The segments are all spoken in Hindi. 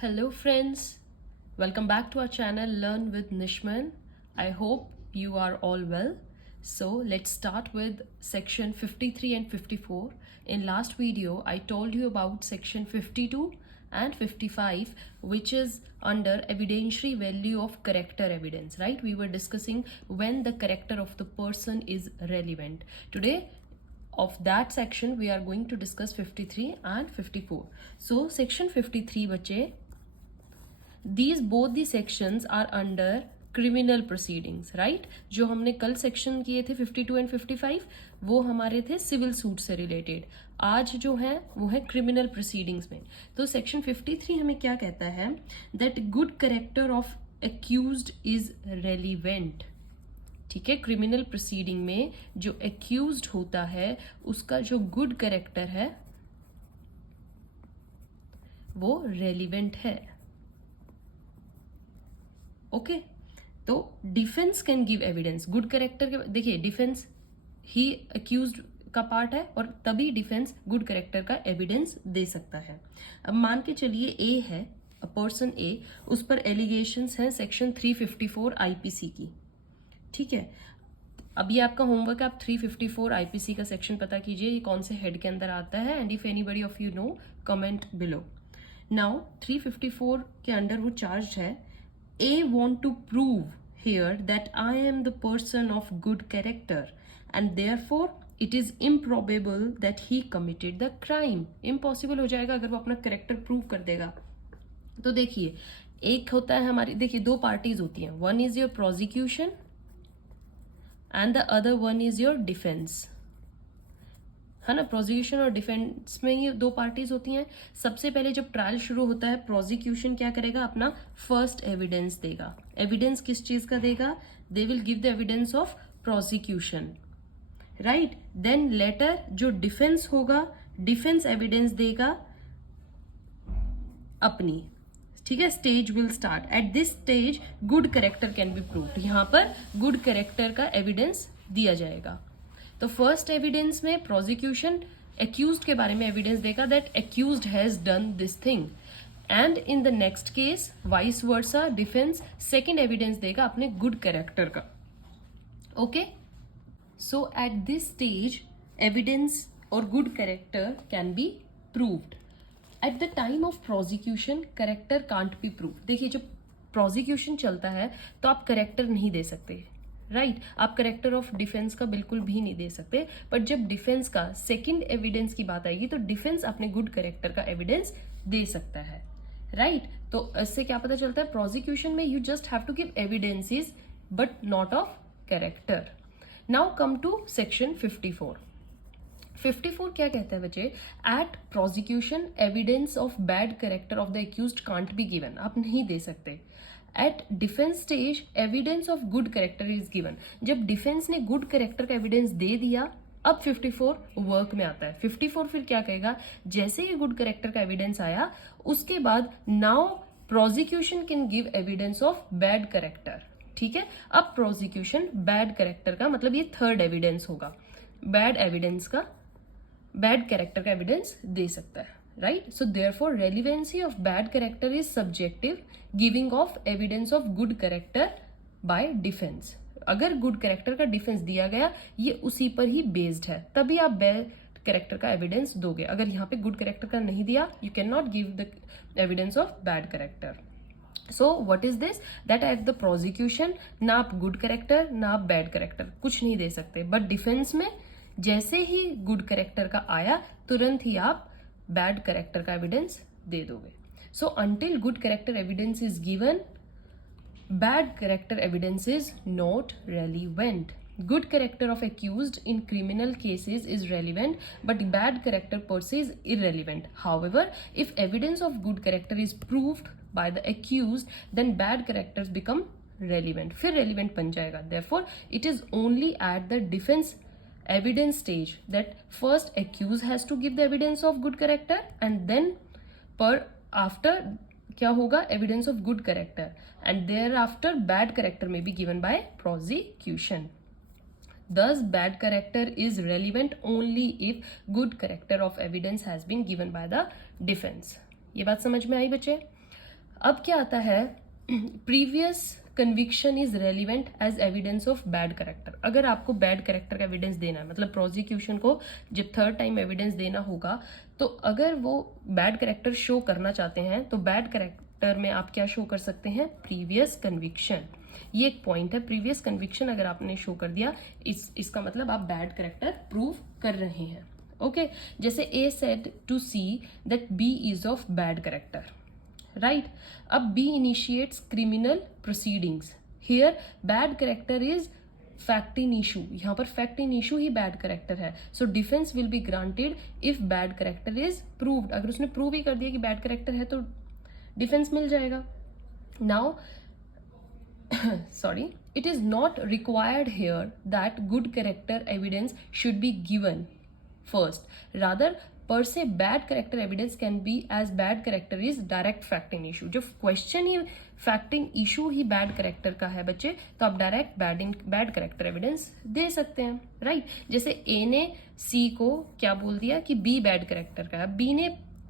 Hello, friends. Welcome back to our channel Learn with Nishman. I hope you are all well. So, let's start with section 53 and 54. In last video, I told you about section 52 and 55, which is under evidentiary value of character evidence, right? We were discussing when the character of the person is relevant. Today, of that section we are going to discuss 53 and 54. So section 53 बच्चे, these both the sections are under criminal proceedings, right? जो हमने कल सेक्शन किए थे 52 एंड 55 वो हमारे थे सिविल सूट से रिलेटेड. आज जो है वो है क्रिमिनल प्रोसीडिंग्स में. तो सेक्शन 53 हमें क्या कहता है? That good character of accused is relevant. ठीक है, क्रिमिनल प्रोसीडिंग में जो एक्यूज्ड होता है उसका जो गुड कैरेक्टर है वो रेलिवेंट है. ओके, तो defence can give evidence. Good character के देखिए, डिफेंस ही एक्यूज्ड का पार्ट है और तभी डिफेंस गुड कैरेक्टर का एविडेंस दे सकता है. अब मान के चलिए ए है, अ पर्सन ए, उस पर एलिगेशंस हैं सेक्शन 354 आईपीसी की. ठीक है, अब ये आपका होमवर्क है, आप 354 आईपीसी का सेक्शन पता कीजिए ये कौन से हेड के अंदर आता है. And if anybody of you know, comment below. Now 354 के अंडर वो चार्ज है, A want to prove here that I am the person of good character and therefore it is improbable that he committed the crime. Impossible हो जाएगा अगर वो अपना करेक्टर प्रूव कर देगा. तो देखिए, एक होता है हमारी, देखिए दो पार्टीज होती हैं, one is your prosecution and the other one is your defence, है ना? प्रोसिक्यूशन और डिफेंस में ही दो पार्टीज होती हैं. सबसे पहले जब ट्रायल शुरू होता है, प्रोसिक्यूशन क्या करेगा? अपना फर्स्ट एविडेंस देगा. एविडेंस किस चीज का देगा? They will give the evidence of prosecution, right? Then later जो डिफेंस होगा, डिफेंस एविडेंस देगा अपनी. ठीक है, stage will start. At this stage good character can be proved. यहां पर गुड कैरेक्टर का एविडेंस दिया जाएगा. तो फर्स्ट एविडेंस में प्रोसिक्यूशन एक्यूज्ड के बारे में एविडेंस देगा that accused has done this thing. And in the next case vice versa defence second evidence देगा अपने गुड कैरेक्टर का. Okay, so at this stage evidence और good character can be proved. At the time of prosecution character can't be prove. देखिए, जब प्रोसिक्यूशन चलता है तो आप कैरेक्टर नहीं दे सकते, राइट? आप करेक्टर ऑफ डिफेंस का बिल्कुल भी नहीं दे सकते. बट जब डिफेंस का सेकंड एविडेंस की बात आएगी तो डिफेंस अपने गुड करेक्टर का एविडेंस दे सकता है, राइट? तो इससे क्या पता चलता है? प्रोसिक्यूशन में you just have to give evidences but not of character. Now come to section 54. 54 क्या कहता है बच्चे? At prosecution evidence of bad character of the accused can't be given. आप नहीं दे सकते. At defence stage evidence of good character is given. जब डिफेंस ने गुड कैरेक्टर का एविडेंस दे दिया, अब 54 वर्क में आता है. 54 फिर क्या कहेगा? जैसे ही गुड कैरेक्टर का एविडेंस आया उसके बाद now prosecution can give evidence of bad character. ठीक है, अब प्रोसिक्यूशन बैड कैरेक्टर का, मतलब ये थर्ड एविडेंस होगा, बैड एविडेंस का, बैड कैरेक्टर का एविडेंस दे सकता है, right? So therefore relevancy of bad character is subjective, giving of evidence of good character by defense. अगर गुड कैरेक्टर का डिफेंस दिया गया ये उसी पर ही बेस्ड है, तभी आप बैड कैरेक्टर का एविडेंस दोगे. अगर यहाँ पे गुड कैरेक्टर का नहीं दिया, you can not give the evidence of bad character. So what is this? That at the prosecution ना आप गुड कैरेक्टर ना आप बैड कैरेक्टर कुछ नहीं दे सकते. बट डिफेंस में जैसे ही गुड कैरेक्टर का आया तुरंत ही आप बैड कैरेक्टर का एविडेंस दे दोगे. So until good character evidence is given, bad character evidence is not relevant. Good character of accused in criminal cases is relevant, but bad character per se is irrelevant. However, if evidence of good character is proved by the accused, then bad characters become relevant. फिर relevant बन जाएगा. Therefore, it is only at the defense evidence stage that first accused has to give the evidence of good character and then after क्या होगा? evidence of good character, and thereafter bad character may be given by prosecution. Thus bad character is relevant only if good character of evidence has been given by the defense. ये बात समझ में आई बच्चे? अब क्या आता है, previous conviction is relevant as evidence of bad character. अगर आपको बैड करेक्टर का एविडेंस देना है, मतलब प्रोसिक्यूशन को जब थर्ड टाइम एविडेंस देना होगा, तो अगर वो बैड करेक्टर शो करना चाहते हैं तो बैड करेक्टर में आप क्या शो कर सकते हैं, प्रीवियस कन्विक्शन। ये एक पॉइंट है, प्रीवियस कन्विक्शन अगर आपने शो कर दिया, इसका मतलब आप बैड करेक्टर प्रूव कर रहे हैं। ओके, जैसे A said to C that B is of bad character, right. अब B initiates criminal proceedings. Here bad character is fact in issue. यहाँ पर fact in issue he bad character है. So defense will be granted if bad character is proved. अगर उसने prove ही कर दिया कि bad character है तो defense मिल जाएगा. Now sorry, it is not required here that good character evidence should be given first. Rather per se bad character evidence can be as bad character is direct facting issue. जब क्वेश्चन ही फैक्टिंग इशू ही बैड करेक्टर का है बच्चे, तो आप डायरेक्ट बैड करेक्टर एविडेंस दे सकते हैं, राइट। जैसे ए ने सी को क्या बोल दिया कि बी बैड करेक्टर का है, बी ने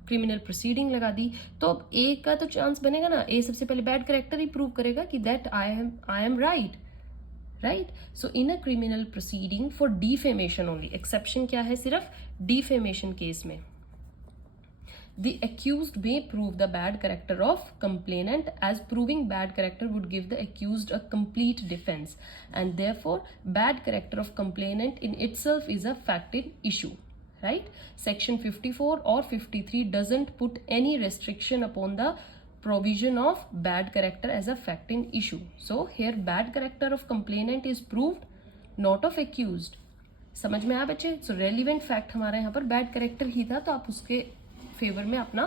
क्रिमिनल प्रोसीडिंग लगा दी, तो अब ए का तो चांस बनेगा ना, ए सबसे पहले बैड करेक्टर ही प्रूव करेगा कि that I am right, right. So in a criminal proceeding for defamation only, exception क्या है, सिर्फ डिफेमेशन केस में the accused may prove the bad character of complainant, as proving bad character would give the accused a complete defense, and therefore bad character of complainant in itself is a facted issue, right. Section 54 or 53 doesn't put any restriction upon the provision of bad character as a facting issue. So here bad character of complainant is proved, not of accused. समझ में आया बच्चे। सो रेलिवेंट फैक्ट हमारा यहाँ पर बैड करेक्टर ही था, तो आप उसके फेवर में अपना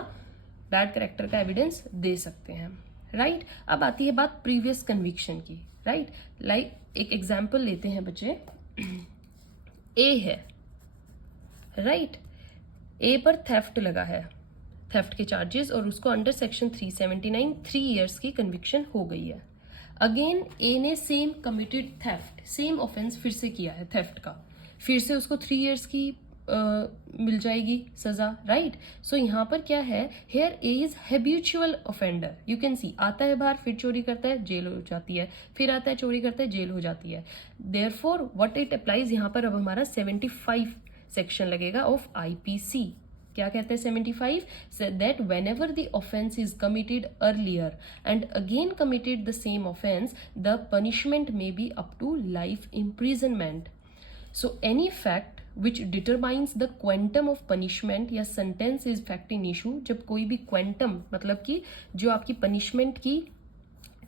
बैड करेक्टर का एविडेंस दे सकते हैं, राइट। अब आती है बात प्रीवियस कन्विक्शन की, राइट। लाइक एक एग्जांपल लेते हैं बच्चे, ए है, राइट। ए पर थेफ्ट लगा है, थेफ्ट के चार्जेस, और उसको अंडर सेक्शन 379 3 इयर्स की कन्विक्शन हो गई है। अगेन ए ने same committed theft, same offence फिर से किया है थेफ्ट का, फिर से उसको 3 इयर्स की मिल जाएगी सजा, राइट। सो यहाँ पर क्या है, here A is habitual offender, you can see, आता है बाहर, फिर चोरी करता है, जेल हो जाती है, फिर आता है चोरी करता है, जेल हो जाती है। देयरफॉर व्हाट इट अप्लाइज, यहाँ पर अब हमारा 75 सेक्शन लगेगा ऑफ आईपीसी। क्या कहते हैं 75, that whenever the offence is committed earlier and again committed the same offence, the punishment may be up to life imprisonment. So any fact which determines the quantum of punishment या sentence is fact in issue। जब कोई भी quantum मतलब कि जो आपकी punishment की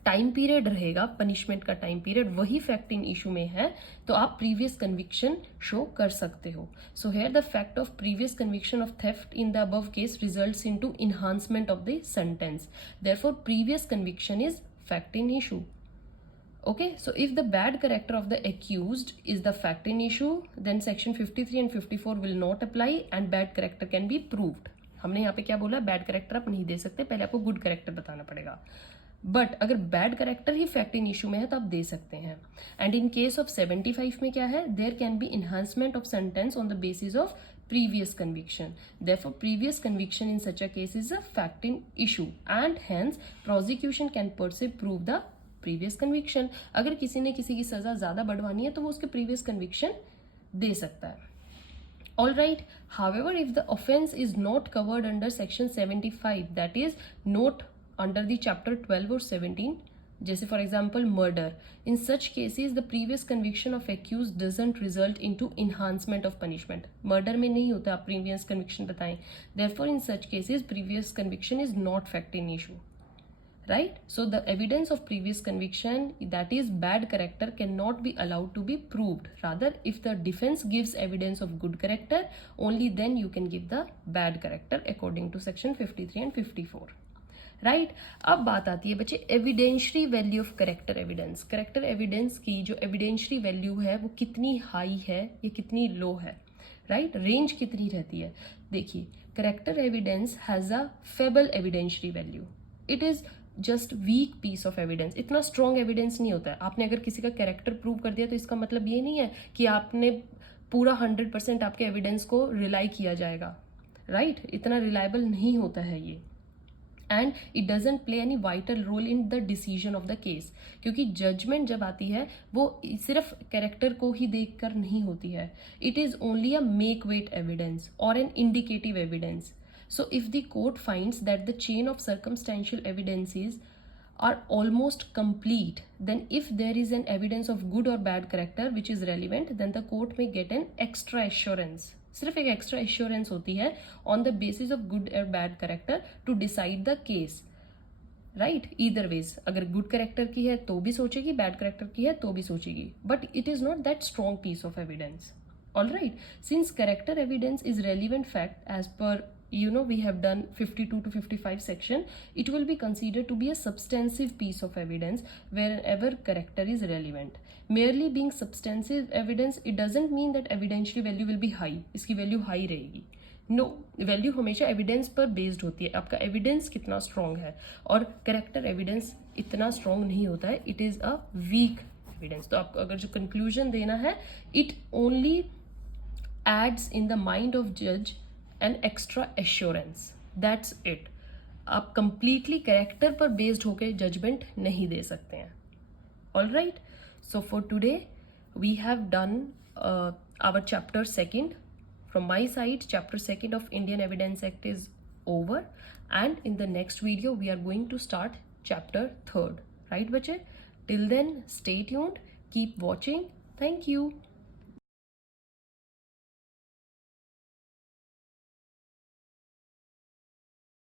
टाइम पीरियड रहेगा, पनिशमेंट का टाइम पीरियड, वही फैक्ट इन इशू में है, तो आप प्रीवियस कन्विक्शन शो कर सकते हो। So here the fact of previous conviction of theft in the above case results into enhancement of the sentence, therefore previous conviction is fact in issue. Okay, so if the bad character of the accused is the fact in issue, then section 53 and 54 will not apply and bad character can be proved। हमने यहाँ पे क्या बोला, बैड करेक्टर आप नहीं दे सकते, पहले आपको गुड करेक्टर बताना पड़ेगा। बट अगर bad character he fact in issue में है तो आप दे सकते हैं। एंड इन केस ऑफ 75 में क्या है, there can be enhancement of sentence on the basis of previous conviction, therefore previous conviction in such a case is a fact in issue and hence prosecution can per se prove the previous conviction. अगर किसी ने किसी की सजा ज्यादा बढ़वानी है तो वो उसके प्रीवियस कन्विक्शन दे सकता है। All right, however if the offence is not covered under section 75, that is not under the chapter 12 और 17, जैसे for example murder, in such cases the previous conviction of accused doesn't result into enhancement of punishment. Murder में नहीं होता, आप प्रीवियस कन्विक्शन बताएं, therefore in such cases previous conviction is not fact in issue, right। So the evidence of previous conviction, that is bad character, cannot be allowed to be proved. Rather, if the defense gives evidence of good character, only then you can give the bad character according to section 53 and 54, right। अब बात आती है बच्चे evidentiary value of character evidence. Character evidence की जो एविडेंशियरी वैल्यू है वो कितनी हाई है या कितनी लो है, राइट, रेंज कितनी रहती है। देखिए, character evidence has a feeble evidentiary value, it is just weak piece of evidence, इतना स्ट्रॉन्ग एविडेंस नहीं होता है। आपने अगर किसी का कैरेक्टर प्रूव कर दिया तो इसका मतलब ये नहीं है कि आपने पूरा 100% आपके एविडेंस को रिलाई किया जाएगा, राइट। इतना रिलायबल नहीं होता है ये। And it doesn't play any vital role in the decision of the case, क्योंकि जजमेंट जब आती है वो सिर्फ कैरेक्टर को ही देखकर नहीं होती है. It is only a makeweight evidence और an indicative evidence. So if the court finds that the chain of circumstantial evidences are almost complete, then if there is an evidence of good or bad character which is relevant, then the court may get an extra assurance. सिर्फ एक एक्स्ट्रा एश्योरेंस होती है on the basis of good और bad character to decide the case, right. Either ways, अगर गुड कैरेक्टर की है तो भी सोचेगी, बैड कैरेक्टर की है तो भी सोचेगी, but it is not that strong piece of evidence. Alright, since character evidence is relevant fact as per we have done 52 to 55 section, it will be considered to be a substantive piece of evidence wherever character is relevant. Merely being substantive evidence, it doesn't mean that evidentiary value will be high. इसकी value high रहेगी. नो, वैल्यू हमेशा एविडेंस पर बेस्ड होती है, आपका एविडेंस कितना स्ट्रॉन्ग है, और करेक्टर एविडेंस इतना स्ट्रॉन्ग नहीं होता है, it is a weak evidence. तो आपको अगर जो कंक्लूजन देना है, it only adds in the mind of judge an extra assurance. That's it. आप completely character पर based होके judgment नहीं दे सकते हैं. Alright, so for today we have done our chapter 2nd. From my side, chapter 2nd of Indian Evidence Act is over, and in the next video we are going to start chapter 3rd. Right, bache? Till then, stay tuned, keep watching. Thank you.